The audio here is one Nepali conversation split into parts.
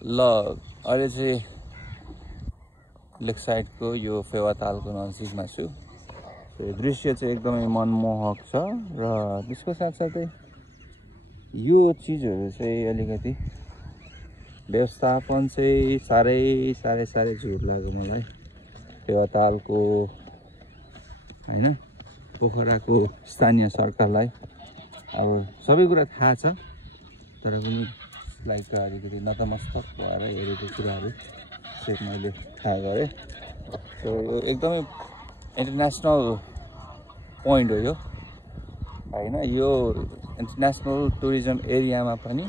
ल अहिले चाहिँ लेक साइडको यो फेवातालको नजिकमा छु। दृश्य चाहिँ एकदमै मनमोहक छ र त्यसको साथसाथै यो चिजहरू चाहिँ अलिकति व्यवस्थापन चाहिँ साह्रै झुट लाग्यो मलाई। फेवातालको हैन पोखराको स्थानीय सरकारलाई अब सबै कुरा थाहा छ, तर पनि लाइक अलिकति नतमस्तक भएर हेरेको कुराहरू चाहिँ मैले थाहा गरेँ। सो एकदमै इन्टरनेसनल पोइन्ट हो यो हैन। यो इन्टरनेसनल टुरिज्म एरियामा पनि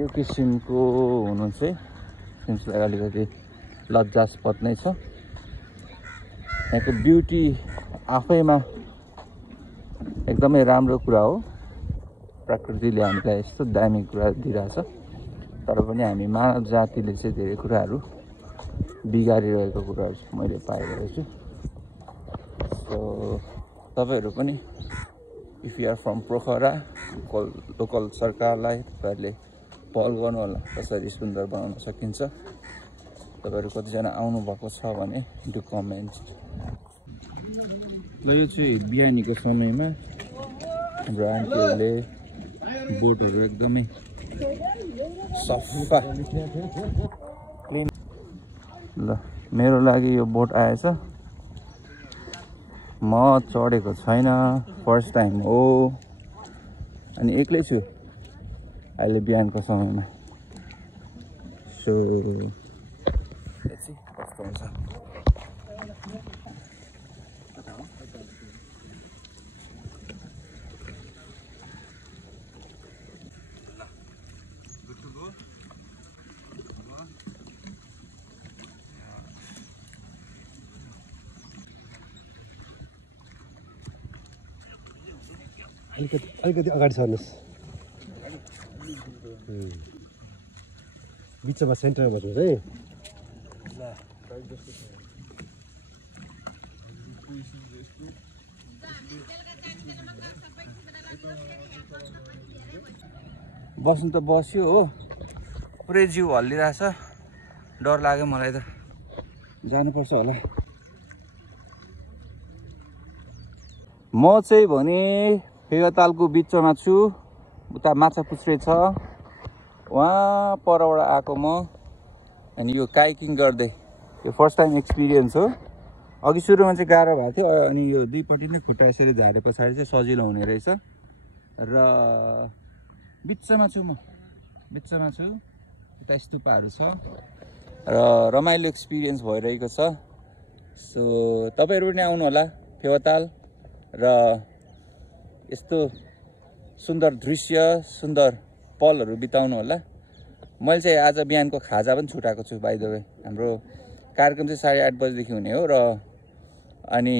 यो किसिमको हुनु चाहिँ सिम्सलाई अलिकति लज्जास्पद नै छ। यहाँको ब्युटी आफैमा एकदमै राम्रो कुरा हो। प्रकृतिले हामीलाई यस्तो दामी कुरा दिइरहेछ, तर पनि हामी मानव जातिले चाहिँ धेरै कुराहरू बिगारिरहेको कुराहरू मैले पाइरहेको छु। सो तपाईँहरू पनि if you are from Pokhara local सरकारलाई तपाईँहरूले पहल गर्नु होला कसरी सुन्दर बनाउन सकिन्छ। तपाईँहरू कतिजना आउनुभएको छ भने डु कमेन्ट। ल यो चाहिँ बिहानीको समयमा हाम्रो आन्टीहरूले बोटहरू एकदमै सफा क्लिन। ल मेरो लागि यो बोट आएछ, म चढेको छैन, फर्स्ट टाइम हो अनि एक्लै छु अहिले बिहानको समयमा। सो कस्तो हुन्छ। अलिकति अगाडि सर्नुहोस्, बिचमा सेन्टरमा बस्नुहोस् है। बस्नु त बस्यो हो, पुरै जिउ हल्लिरहेछ, डर लाग्यो मलाई त। जानुपर्छ होला। म चाहिँ भने फेवातालको बिचमा छु, उता माछापुच्छ्रे छ, वहाँ परबाट आएको म। अनि यो काइकिङ गर्दै यो फर्स्ट टाइम एक्सपिरियन्स हो। अघि सुरुमा चाहिँ गाह्रो भएको थियो, अनि यो दुईपट्टि नै खुट्टा यसरी झारे पछाडि चाहिँ सजिलो हुने रहेछ। र बिचमा छु म, बिचमा छु, उता स्तुपाहरू छ र रमाइलो एक्सपिरियन्स भइरहेको छ। सो तपाईँहरू पनि आउनु होला फेवाताल र यस्तो सुन्दर दृश्य, सुन्दर पलहरू बिताउनु होला। मैले चाहिँ आज बिहानको खाजा पनि छुटाएको छु बाइ द वे। हाम्रो कार्यक्रम चाहिँ 8:30 बजेदेखि हुने हो र अनि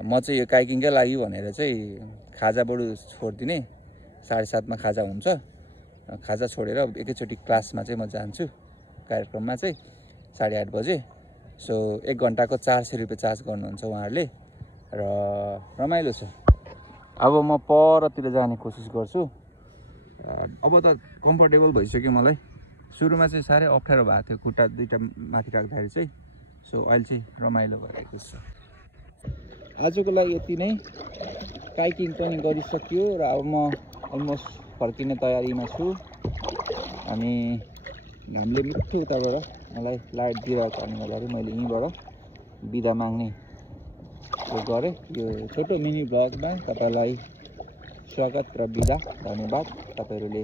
म चाहिँ यो काइकिङकै लागि भनेर चाहिँ खाजा बरु छोडिदिने। 7:30 मा खाजा हुन्छ, खाजा छोडेर एकैचोटि क्लासमा चाहिँ म जान्छु कार्यक्रममा चाहिँ 8:30 बजे। सो 1 घन्टाको 400 रुपियाँ चार्ज गर्नुहुन्छ उहाँहरूले र रमाइलो छ। अब म परतिर जाने कोसिस गर्छु। अब त कम्फर्टेबल भइसक्यो मलाई। सुरुमा चाहिँ साह्रै अप्ठ्यारो भएको थियो खुट्टा दुईटा माथि राख्दाखेरि चाहिँ। सो अहिले चाहिँ रमाइलो भइरहेको छ। आजको लागि यति नै। काइकिङ पनि गरिसक्यो र अब म अलमोस्ट फर्किने तयारीमा छु। अनि हामीले मिठो उताबाट मलाई लाइट दिइरहेको कारणले गर्दाखेरि मैले यहीँबाट बिदा माग्ने गरेँ। यो छोटो मिनी ब्लगमा तपाईँलाई स्वागत र बिदा। धन्यवाद, तपाईँहरूले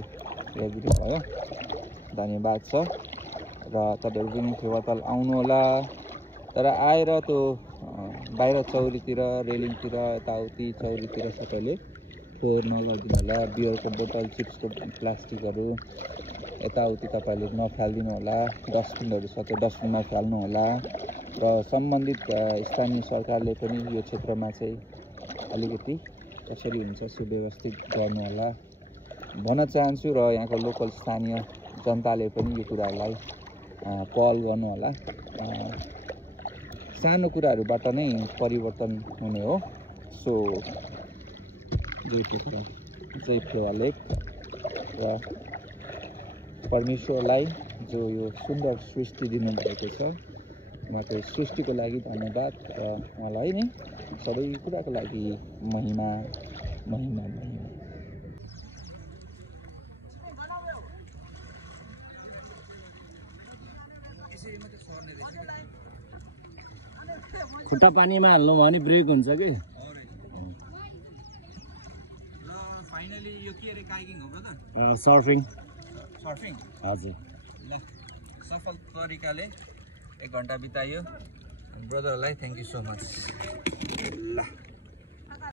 हेरिदिनु भयो, धन्यवाद छ। र तपाईँहरू पनि फेवाताल आउनु होला, तर आएर त्यो बाहिर चौरीतिर, रेलिङतिर, यताउति चौरीतिर सबैले फोहोर नगरिदिनु होला। बियरको बोतल, चिप्सको प्लास्टिकहरू यताउति तपाईँहरूले नफालिदिनु होला। डस्टबिनहरू छ त्यो डस्टबिनमा फाल्नु होला। र सम्बन्धित स्थानीय सरकारले पनि यो क्षेत्रमा चाहिँ अलिकति कसरी हुन्छ सुव्यवस्थित गर्नु होला भन्न चाहन्छु। र यहाँको लोकल स्थानीय जनताले पनि यो कुराहरूलाई पहल गर्नु होला। सानो कुराहरूबाट नै परिवर्तन हुने हो। सो चाहिँ फेवा लेक र परमेश्वरलाई जो यो सुन्दर सृष्टि दिनुभएको छ उहाँको सृष्टिको लागि धन्यवाद र उहाँलाई नै सबै कुराको लागि महिमा महिमा महिमा। खुट्टा पानीमा हाल्नु भयो भने ब्रेक हुन्छ कि। फाइनली यो के रे काइकिङ हो ब्रदर? सर्फिङ। सर्फिङ हजुर। ल सफल तरिकाले 1 घन्टा बितायो ब्रदरलाई थ्याङ्क यू सो मच। ल